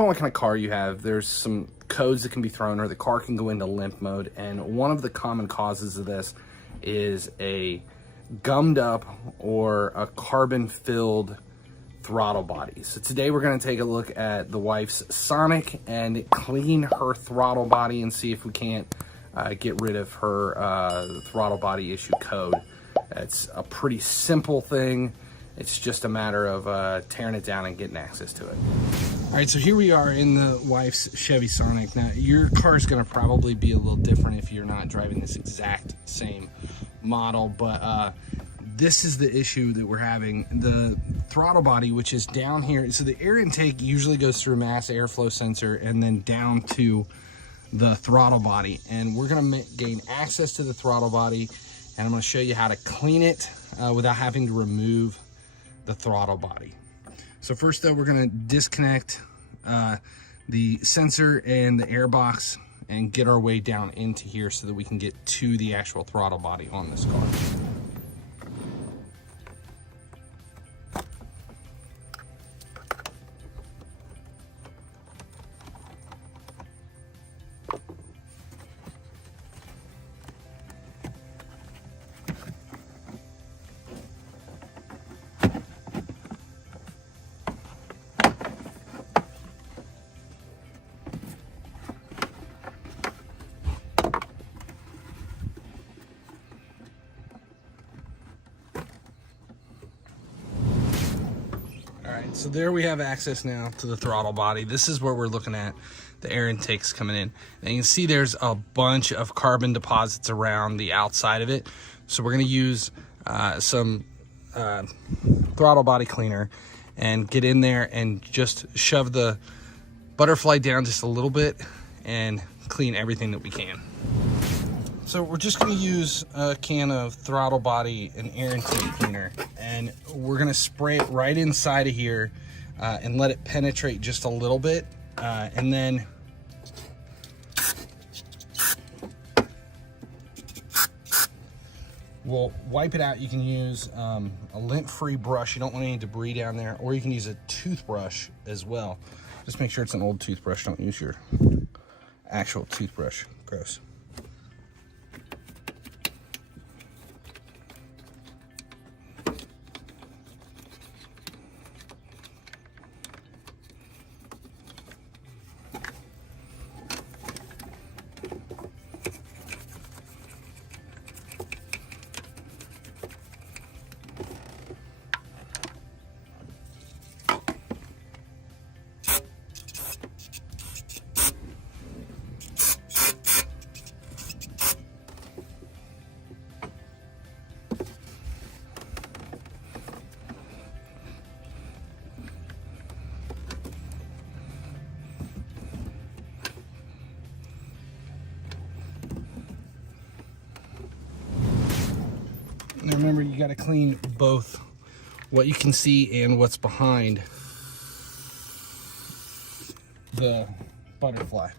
on what kind of car you have, there's some codes that can be thrown, or the car can go into limp mode. And one of the common causes of this is a gummed up or a carbon filled throttle body. So today we're going to take a look at the wife's Sonic and clean her throttle body and see if we can't get rid of her throttle body issue code. It's a pretty simple thing. It's just a matter of tearing it down and getting access to it. All right, so here we are in the wife's Chevy Sonic. Now, your car is going to probably be a little different if you're not driving this exact same model, but this is the issue that we're having. The throttle body, which is down here, so the air intake usually goes through a mass airflow sensor and then down to the throttle body. And we're going to gain access to the throttle body, and I'm going to show you how to clean it without having to remove the throttle body. So first though, we're going to disconnect the sensor and the air box and get our way down into here so that we can get to the actual throttle body on this car. So there we have access now to the throttle body. This is where we're looking at the air intakes coming in. And you can see there's a bunch of carbon deposits around the outside of it. So we're going to use some throttle body cleaner and get in there and just shove the butterfly down just a little bit and clean everything that we can. So we're just going to use a can of throttle body and air intake cleaner, and we're going to spray it right inside of here and let it penetrate just a little bit, and then we'll wipe it out. You can use a lint-free brush. You don't want any debris down there, or you can use a toothbrush as well. Just make sure it's an old toothbrush. Don't use your actual toothbrush. Gross. Now remember, you got to clean both what you can see and what's behind the butterfly.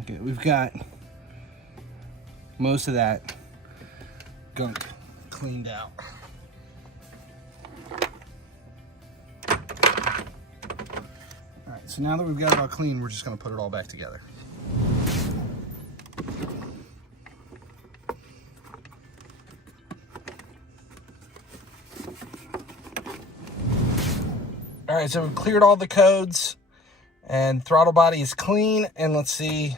Okay, we've got most of that gunk cleaned out. All right, so now that we've got it all clean, we're just going to put it all back together. All right, so we've cleared all the codes and throttle body is clean, and let's see.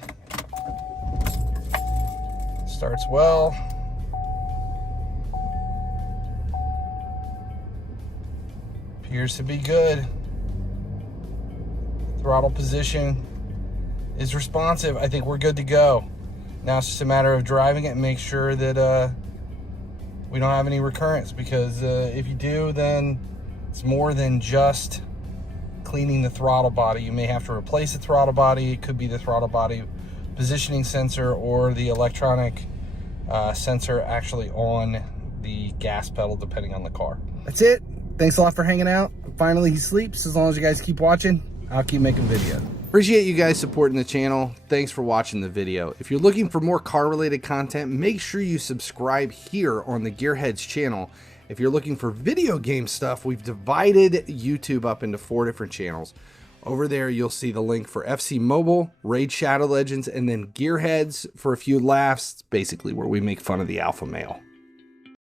Starts well. Appears to be good. Throttle position is responsive. I think we're good to go. Now it's just a matter of driving it and make sure that we don't have any recurrence, because if you do, then it's more than just cleaning the throttle body. You may have to replace the throttle body. It could be the throttle body positioning sensor or the electronic sensor actually on the gas pedal, depending on the car. That's it. Thanks a lot for hanging out. Finally, he sleeps. As long as you guys keep watching, I'll keep making videos. Appreciate you guys supporting the channel. Thanks for watching the video. If you're looking for more car related content, make sure you subscribe here on the GearHeads channel. If you're looking for video game stuff, we've divided YouTube up into 4 different channels. Over there, you'll see the link for FC Mobile, Raid Shadow Legends, and then GearHeads for a few laughs, basically where we make fun of the alpha male.